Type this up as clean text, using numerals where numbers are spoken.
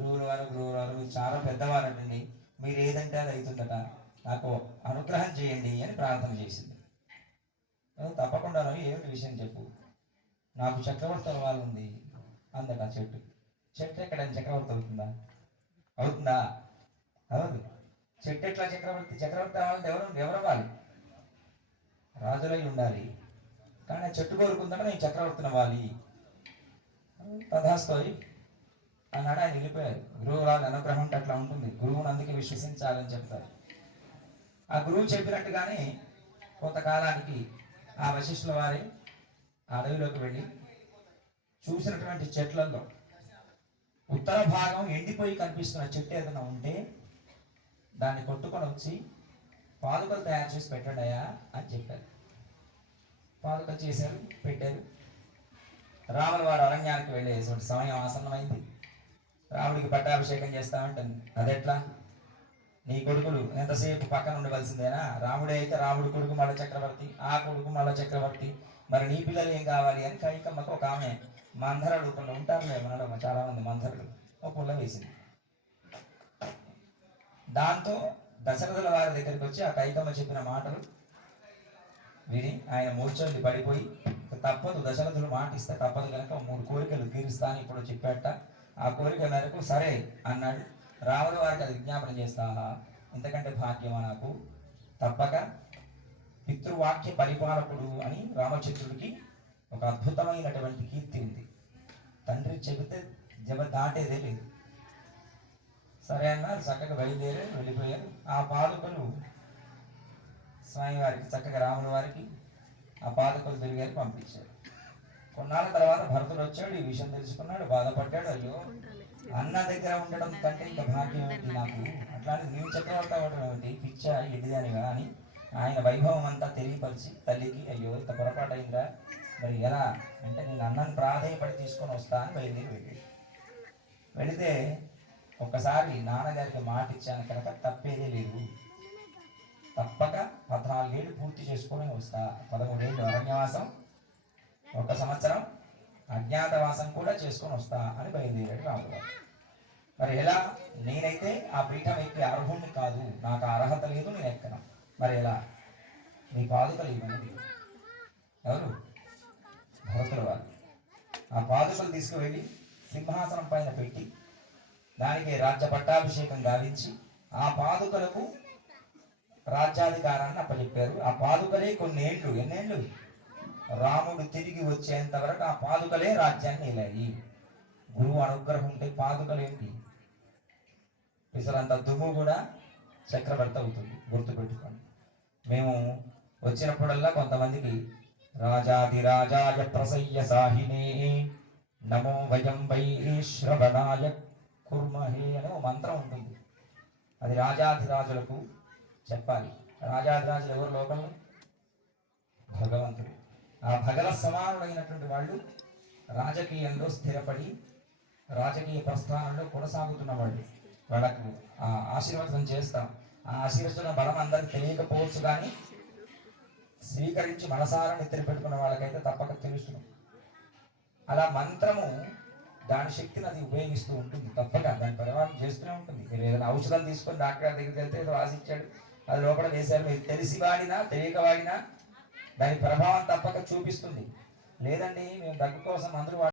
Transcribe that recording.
గురువులు మీరు చాలా పెద్దవారంటండి, మీరు ఏదంటే అది అవుతుందట, నాకు అనుగ్రహం చేయండి అని ప్రార్థన చేసింది. తప్పకుండా ఏమిటి విషయం చెప్పు. నాకు చక్రవర్తి అవ్వాలి ఉంది అందట. చెట్టు ఎక్కడైనా చక్రవర్తి అవుతుందా? అవుతుందా? అవదు. చెట్టు ఎట్లా చక్రవర్తి అవ్వాలంటే ఎవరు అవ్వాలి? రాజులై ఉండాలి. కానీ చెట్టు కోరుకుందా నేను చక్రవర్తిని అవ్వాలి. తథాస్తోయి అన్నాడు. ఆయన వెళ్ళిపోయారు. గురువురాలు అనుగ్రహం అంటే అట్లా ఉంటుంది. గురువుని అందుకే విశ్వసించాలని చెప్తారు. ఆ గురువు చెప్పినట్టుగానే కొంతకాలానికి ఆ వశిష్ఠుల వారి అడవిలోకి వెళ్ళి చూసినటువంటి చెట్లలో ఉత్తర భాగం ఎండిపోయి కనిపిస్తున్న చెట్టు ఏదైనా ఉంటే దాన్ని కొట్టుకొని వచ్చి పాదుకలు తయారు చేసి పెట్టాడయా అని చెప్పారు. పాదుకలు చేశారు, పెట్టారు. రాముల వారు అరణ్యానికి వెళ్ళేటువంటి సమయం ఆసన్నమైంది. రాముడికి పట్టాభిషేకం చేస్తామంటుంది. అదెట్లా? నీ కొడుకులు ఎంతసేపు పక్కన ఉండవలసిందేనా? రాముడే అయితే రాముడు కొడుకు మల్ల చక్రవర్తి, ఆ కొడుకు మల్ల చక్రవర్తి, మరి నీ పిల్లలు ఏం కావాలి అని కైకమ్మకు ఒక ఆమె మందరలు కొన్ని ఉంటారులే మనలో చాలా మంది మందరులు ఒక పుల్ల వేసింది. దాంతో దశరథుల వారి దగ్గరికి వచ్చి ఆ కైకమ్మ చెప్పిన మాటలు విని ఆయన మూర్ఛొంది పడిపోయి, తప్పదు దశరథులు మాట ఇస్తే తప్పదు కనుక 3 కోరికలు తీరుస్తాను ఇప్పుడు చెప్పాట. ఆ కోరిక మేరకు సరే అన్నాడు. రాముల వారికి అది విజ్ఞాపన చేస్తా, ఇంతకంటే భాగ్యమా నాకు, తప్పక పితృవాక్య పరిపాలకుడు అని రామచంద్రుడికి ఒక అద్భుతమైనటువంటి కీర్తి ఉంది. తండ్రి చెబితే దాటేదే లేదు. సరే అన్నారు. చక్కగా బయలుదేరి వెళ్ళిపోయారు. ఆ పాదుకలు స్వామివారికి చక్కగా రాముల వారికి ఆ పాదుకలు తిరిగారు, పంపించారు. కొన్నాళ్ళ తర్వాత భరతుడు వచ్చాడు. ఈ విషయం తెలుసుకున్నాడు, బాధపడ్డాడు. అయ్యో, అన్న దగ్గర ఉండడం కంటే ఇంకా భాగ్యం ఏంటి నాకు, అట్లానే నీవు చక్రవర్తి అవ్వడం ఏమిటి, పిచ్చా ఎడిదానిగా అని ఆయన వైభవం అంతా తెలియపరిచి తల్లికి, అయ్యో ఇంత పొరపాటు అయిందా, మరి ఎలా అంటే నేను అన్నను ప్రాధాన్యపడి తీసుకొని వస్తా అని బయలుదేరి వెళితే ఒక్కసారి నాన్నగారికి మాట ఇచ్చాను కనుక తప్పేదే లేదు, తప్పక 14 ఏళ్ళు పూర్తి చేసుకొని వస్తా, 13 ఏళ్ళు అరణ్యవాసం, 1 సంవత్సరం అజ్ఞాతవాసం కూడా చేసుకొని వస్తా అని బయలుదేరాడు రాముడు. మరి ఎలా? నేనైతే ఆ పీఠం ఎక్కి అర్హుణ్ణి కాదు, నాకు అర్హత లేదు, నేను ఎక్కను. మరి ఎలా? నీ పాదుకలు ఇవ్వండి. ఎవరు? భరతుల వారు. ఆ పాదుకలు తీసుకువెళ్ళి సింహాసనం పైన పెట్టి దానికి రాజ్య పట్టాభిషేకం గావించి ఆ పాదుకలకు రాజ్యాధికారాన్ని అప్పచెప్పారు. ఆ పాదుకలే ఎన్నేళ్ళు రాముడు తిరిగి వచ్చేంత వరకు ఆ పాదుకలే రాజ్యాన్ని వెళ్ళాయి. గురువు అనుగ్రహం ఉంటే పాదుకలేంటి, పిసరంత దుమ్ము కూడా చక్రవర్తి అవుతుంది. గుర్తుపెట్టుకోండి. మేము వచ్చినప్పుడల్లా కొంతమందికి రాజాదిరాజాయ ప్రసయ్య సాహినే నమో వయం వై శ్రవణాయ కుర్మహే అనే ఒక మంత్రం ఉంటుంది. అది రాజాధిరాజులకు చెప్పాలి. రాజాధిరాజులు ఎవరు లోకంలో? భగవంతుడు. ఆ భగల సమానుడైనటువంటి వాళ్ళు రాజకీయంలో స్థిరపడి రాజకీయ ప్రస్థానంలో కొనసాగుతున్న వాళ్ళు, వాళ్ళకు ఆ ఆశీర్వచనం చేస్తాం. ఆ ఆశీర్వచనం బలం అందరికి తెలియకపోవచ్చు, కానీ స్వీకరించి మనసారా నిద్ర పెట్టుకున్న వాళ్ళకైతే తప్పక తెలుసును. అలా మంత్రము దాని శక్తిని అది ఉపయోగిస్తూ ఉంటుంది. తప్పక దాని ప్రభావం చేస్తూనే ఉంటుంది. మీరు ఏదైనా ఔషధం తీసుకొని డాక్టర్ గారి దగ్గరికి వెళ్తే ఏదో రాసిచ్చాడు, అది లోపల వేశారు, మీరు తెలిసి వాడినా తెలియక వాడినా దాని ప్రభావం తప్పక చూపిస్తుంది. లేదండి మేము దగ్గు కోసం మందులు